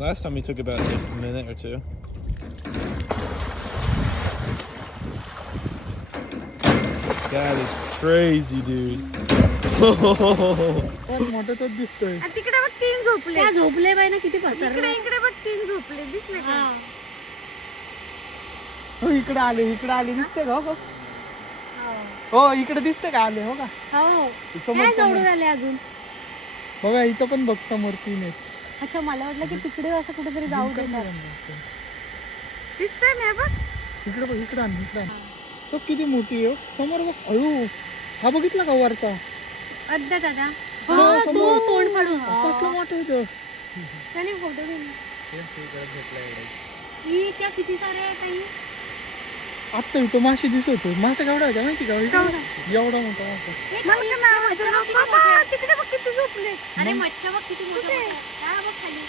Last time we took about like a minute or two. That is crazy, dude. मोठं तर दिसतोय. तिकडे बघ 3 झोपले. त्या झोपले बाई ना किती पसरले. इकडे बघ 3 झोपले दिसले का? हो इकडे आले दिसते का हो? हो इकडे दिसते का आले हो का? हो समोर काय जोडून आले अजून. बघा इथं पण बघ समोर 3 आहेत. अच्छा मला वाटलं की तिकडे असं कुठेतरी जाऊ देणार. दिसतंय ना बघ. इकडे बघ इकडे आण. तो किती मोठी आहे समोर बघ. अयो हा बघितला का वरचा? अद्दा दादा. हो, तो समोर. तोंड फाडून. कसला मोठा आहे तो. त्याने फोटो घेतला. ही त्या किती सारे आहे ताई. आत्ता इथं मासे दिसत होते. मासे केवढा होता माहिती का? एवढा मोठा मासा. हे काय? तिकडे बघ किती झोपले. अरे मच्छर बघ किती मोठे. बघ खाली.